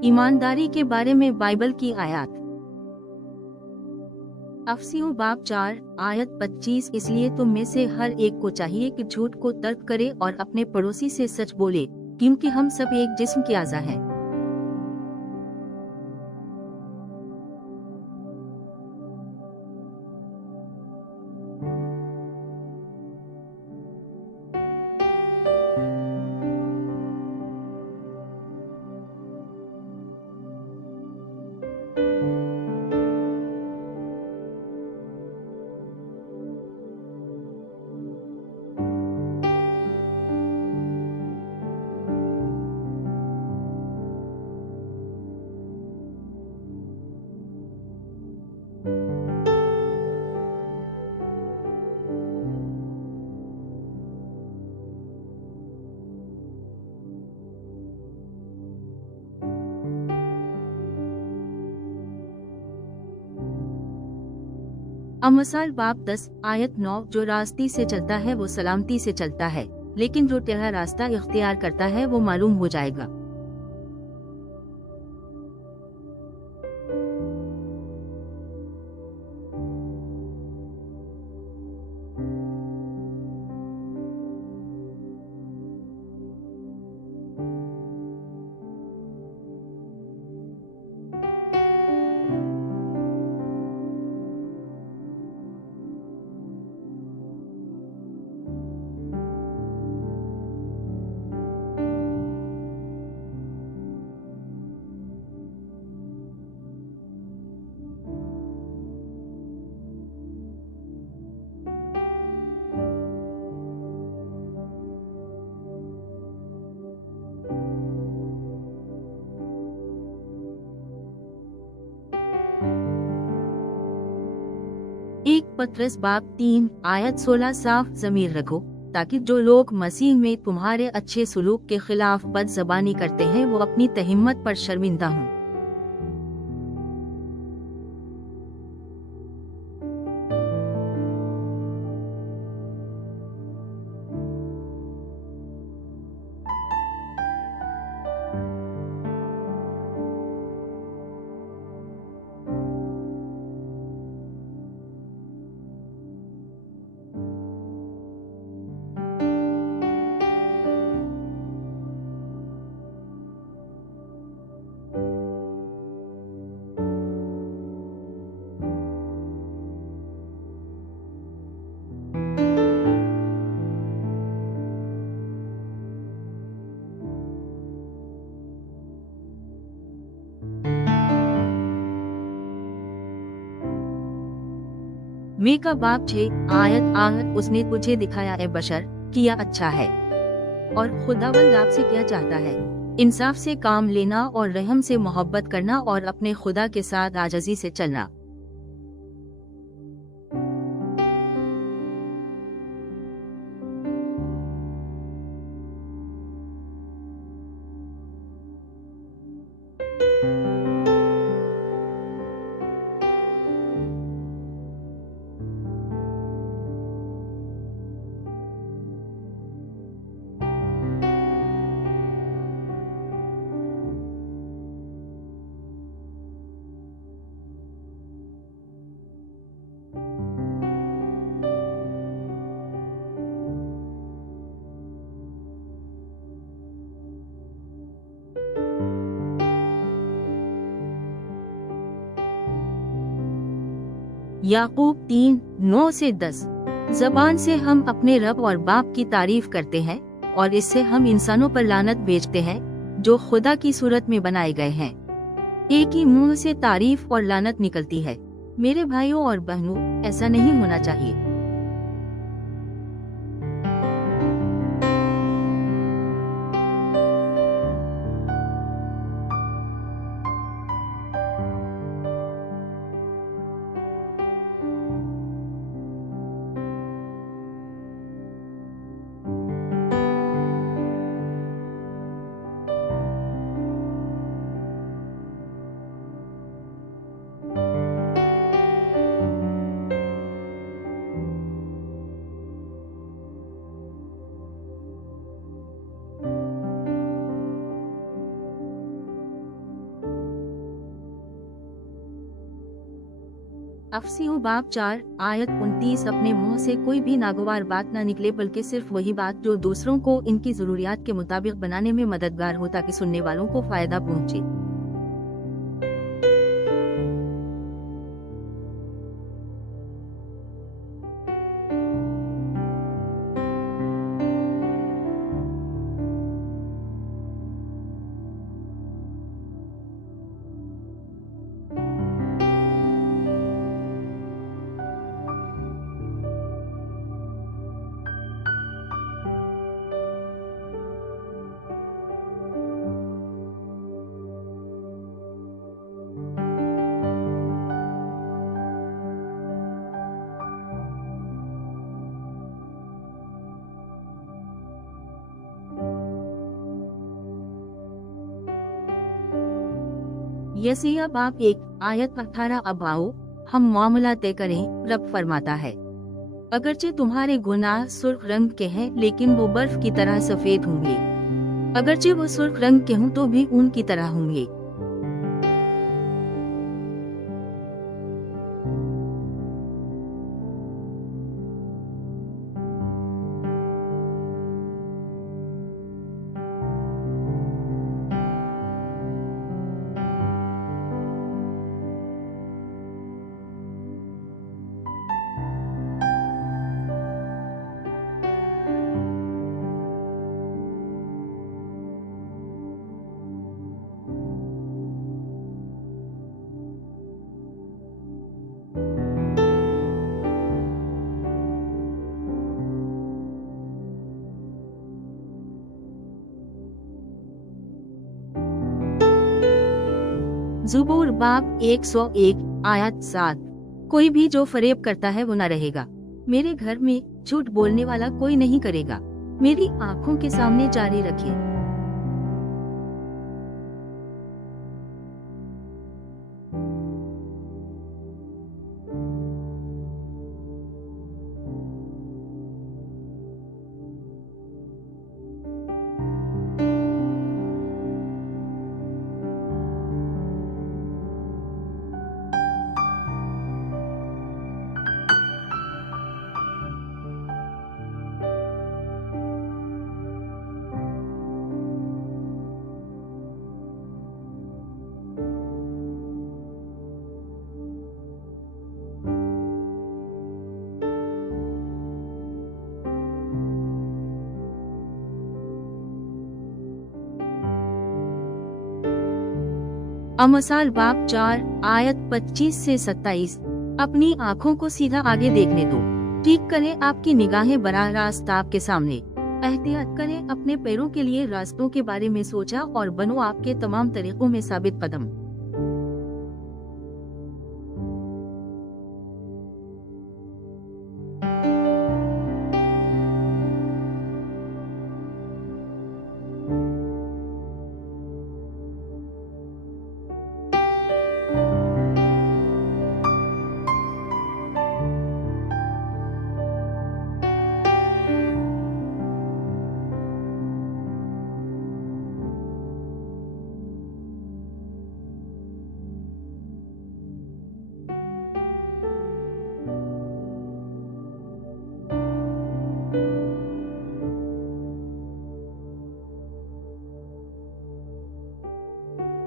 ईमानदारी के बारे में बाइबल की आयत। अफसियों बाब 4 आयत 25। इसलिए तुम में से हर एक को चाहिए कि झूठ को तर्क करे और अपने पड़ोसी से सच बोले, क्योंकि हम सब एक जिस्म के आज़ा हैं। अमसाल बाब 10 आयत 9। जो रास्ते से चलता है वो सलामती से चलता है, लेकिन जो टेढ़ा रास्ता इख्तियार करता है वो मालूम हो जाएगा। एक पत्रस बाब 3 आयत 16। साफ ज़मीर रखो, ताकि जो लोग मसीह में तुम्हारे अच्छे सुलूक के खिलाफ बदज़बानी करते हैं वो अपनी तहिम्मत पर शर्मिंदा हों। मीका बाब 6 आयत 8। उसने तुझे दिखाया है बशर, किया अच्छा है, और खुदावंद आपसे क्या चाहता है, इंसाफ से काम लेना और रहम से मोहब्बत करना और अपने खुदा के साथ आजज़ी से चलना। याकूब 3 9 से 10। जबान से हम अपने रब और बाप की तारीफ करते हैं, और इससे हम इंसानों पर लानत भेजते हैं जो खुदा की सूरत में बनाए गए हैं। एक ही मुंह से तारीफ और लानत निकलती है। मेरे भाइयों और बहनों, ऐसा नहीं होना चाहिए। अफसियों बाब 4 आयत 29 अपने मुंह से कोई भी नागवार बात न निकले बल्कि सिर्फ वही बात जो दूसरों को इनकी जरूरियात के मुताबिक बनाने में मददगार हो ताकि सुनने वालों को फायदा पहुंचे। यसीया बाब 1 आयत 18 अब आओ हम मामला तय करें, रब फरमाता है। अगरचे तुम्हारे गुनाह सुर्ख रंग के हैं लेकिन वो बर्फ की तरह सफेद होंगे, अगरचे वो सुर्ख रंग के हों तो भी ऊन की तरह होंगे। ज़ुबूर बाब 101 आयत 7 कोई भी जो फरेब करता है वो न रहेगा, मेरे घर में झूठ बोलने वाला कोई नहीं करेगा, मेरी आंखों के सामने जारी रखे। अमसाल बाब 4 आयत 25 से 27 अपनी आँखों को सीधा आगे देखने दो, ठीक करें आपकी निगाहें बराह रास्त आपके सामने, एहतियात करें अपने पैरों के लिए रास्तों के बारे में सोचा और बनो आपके तमाम तरीकों में साबित कदम।